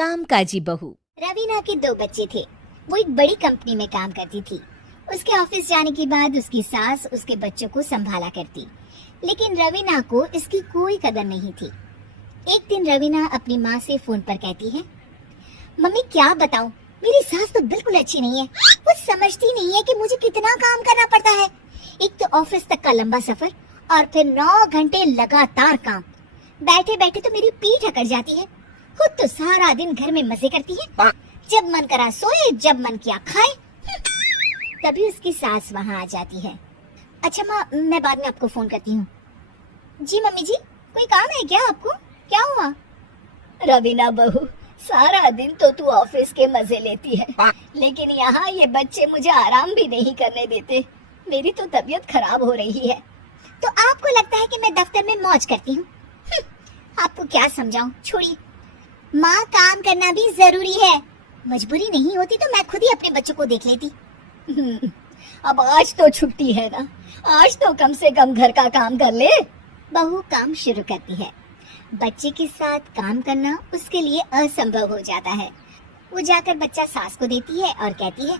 कामकाजी बहू। रवीना के 2 बच्चे थे। वो एक बड़ी कंपनी में काम करती थी। उसके ऑफिस जाने के बाद उसकी सास उसके बच्चों को संभाला करती, लेकिन रवीना को इसकी कोई कदर नहीं थी। एक दिन रवीना अपनी माँ से फोन पर कहती है, मम्मी क्या बताऊं, मेरी सास तो बिल्कुल अच्छी नहीं है। वो समझती नहीं है कि मुझे कितना काम करना पड़ता है। एक तो ऑफिस तक का लंबा सफर और फिर 9 घंटे लगातार काम। बैठे बैठे तो मेरी पीठ अकड़ जाती है। खुद तो सारा दिन घर में मजे करती है, जब मन करा सोए, जब मन किया खाए। तभी उसकी सास वहाँ आ जाती है। अच्छा माँ, मैं बाद में आपको फोन करती हूँ। जी मम्मी जी, कोई काम है क्या आपको? क्या हुआ? रवीना बहू, सारा दिन तो तू ऑफिस के मजे लेती है, लेकिन यहाँ ये बच्चे मुझे आराम भी नहीं करने देते। मेरी तो तबीयत खराब हो रही है। तो आपको लगता है कि मैं दफ्तर में मौज करती हूँ? आपको क्या समझाऊं, छोड़िए। माँ, काम करना भी जरूरी है। मजबूरी नहीं होती तो मैं खुद ही अपने बच्चों को देख लेती। अब आज तो छुट्टी है ना, आज तो कम से कम घर का काम कर ले। बहू काम शुरू करती है। बच्चे के साथ काम करना उसके लिए असंभव हो जाता है। वो जाकर बच्चा सास को देती है और कहती है,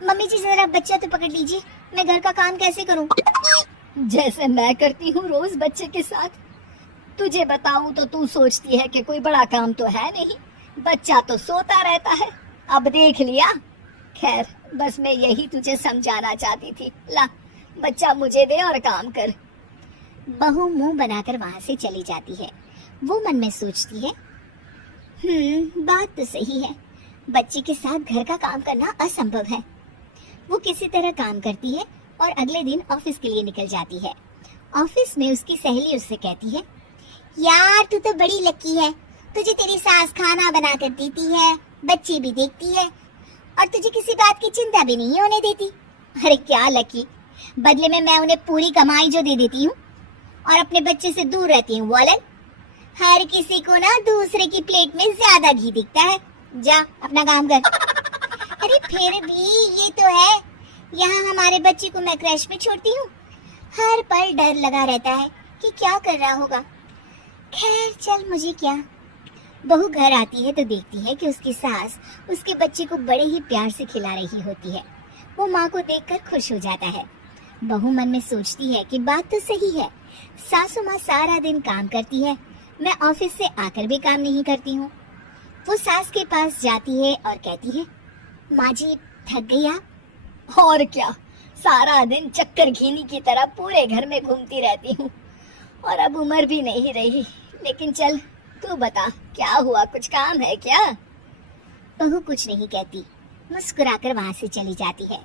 मम्मी जी जरा बच्चा तो पकड़ लीजिए, मैं घर का काम कैसे करूं? जैसे मैं करती हूँ रोज बच्चे के साथ। तुझे बताऊं तो तू सोचती है कि कोई बड़ा काम तो है नहीं, बच्चा तो सोता रहता है। अब देख लिया। खैर, बस मैं यही तुझे समझाना चाहती थी। ला, बच्चा मुझे दे और काम कर। बहू मुंह बनाकर वहाँ से चली जाती है। वो मन में सोचती है, बात तो सही है, बच्चे के साथ घर का काम करना असंभव है। वो किसी तरह काम करती है और अगले दिन ऑफिस के लिए निकल जाती है। ऑफिस में उसकी सहेली उससे कहती है, यार तू तो बड़ी लकी है, तुझे तेरी सास खाना बना कर देती है, बच्चे भी देखती है और तुझे किसी बात की चिंता भी नहीं होने देती। अरे क्या लकी, बदले में मैं उन्हें पूरी कमाई जो दे देती हूँ और अपने बच्चे से दूर रहती हूँ। वो अलग, हर किसी को ना दूसरे की प्लेट में ज्यादा घी दिखता है। जा अपना काम कर। अरे फिर भी ये तो है, यहाँ हमारे बच्चे को मैं क्रैश में छोड़ती हूँ, हर पल डर लगा रहता है कि क्या कर रहा होगा। खैर चल, मुझे क्या। बहू घर आती है तो देखती है कि उसकी सास उसके बच्चे को बड़े ही प्यार से खिला रही होती है। वो माँ को देखकर खुश हो जाता है। बहू मन में सोचती है कि बात तो सही है, सासू माँ सारा दिन काम करती है, मैं ऑफिस से आकर भी काम नहीं करती हूँ। वो सास के पास जाती है और कहती है, माँ जी थक गई आप? और क्या, सारा दिन चक्कर घीनी की तरह पूरे घर में घूमती रहती हूँ और अब उम्र भी नहीं रही। लेकिन चल तू बता, क्या हुआ, कुछ काम है क्या? बहू कुछ नहीं कहती, मुस्कुराकर वहाँ से चली जाती है।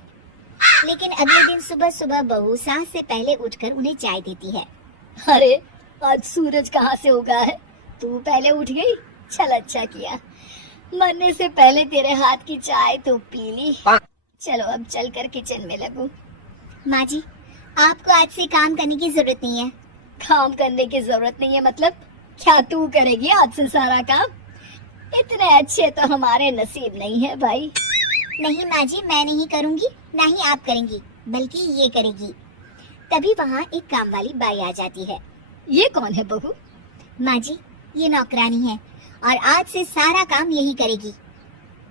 लेकिन अगले दिन सुबह सुबह बहू सास से पहले उठकर उन्हें चाय देती है। अरे आज सूरज कहाँ से उगा है, तू पहले उठ गई? चल अच्छा किया, मरने से पहले तेरे हाथ की चाय तो पी ली। चलो अब चलकर किचन में लगूं। माँ जी, आपको आज से काम करने की जरूरत नहीं है। काम करने की जरूरत नहीं है मतलब? क्या तू करेगी आज से सारा काम? इतने अच्छे तो हमारे नसीब नहीं है भाई। नहीं माँ जी, मैं नहीं करूँगी, ना ही आप करेंगी, बल्कि ये करेगी। तभी वहाँ एक काम वाली बाई आ जाती है। ये कौन है बहू? माँ जी, ये नौकरानी है और आज से सारा काम यही करेगी।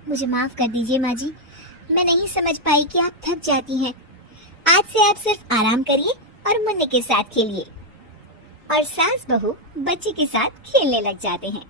मुझे माफ कर दीजिए माँ जी, मैं नहीं समझ पाई कि आप थक जाती हैं। आज से आप सिर्फ आराम करिए और मुन्ने के साथ खेलिए। और सास बहू बच्चे के साथ खेलने लग जाते हैं।